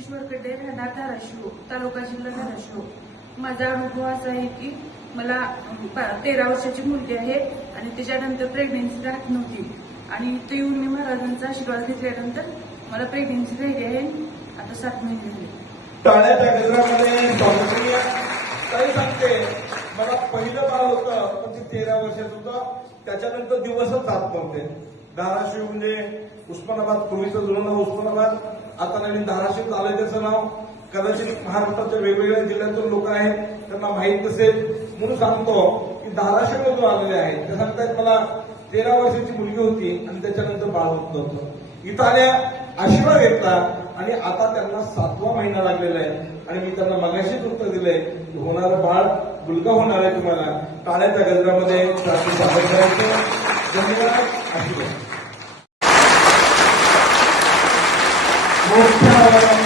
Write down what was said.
जगदीश वरकडे, राहणार धाराशिव, तालुका जिल्हा धाराशिव. माझा अनुभव असा आहे की मला 13 वर्षाची मुलगी आहे आणि त्याच्यानंतर प्रेग्नेन्सी राहत नव्हती आणि इथे येऊन मी महाराजांचा आशीर्वाद घेतल्यानंतर मला प्रेग्नेन्सी राहिली आहे. आता 7 महिने झाले. टाळ्याच्या गजरामध्ये स्वागतीय ताई सांगते, मला पहिलं बाळ होतं पण ते 13 वर्षाचं होतं. त्याच्यानंतर दिवसच जात नव्हते. धाराशिव म्हणजे उस्मानाबाद, पूर्वीचं जुनं नाव उस्मानाबाद, आता नवीन धाराशिव झालंय त्याचं नाव. कदाचित महाराष्ट्राच्या वेगवेगळ्या जिल्ह्यातून लोक आहेत, त्यांना माहीत नसेल म्हणून सांगतो की धाराशिवमधून आलेले आहेत. ते सांगतायत मला 13 वर्षाची मुलगी होती आणि त्याच्यानंतर बाळ होत नव्हतं. इथं आल्या, आशीर्वाद घेतला आणि आता त्यांना 7वा महिना लागलेला आहे आणि मी त्यांना मगाशीच उत्तर दिलंय, होणारं बाळ मुलगा होणार आहे. तुम्हाला टाळ्याच्या गजरामध्ये स्वागत करायचं. धन्यवाद. आशीर्वाद. मोठ्या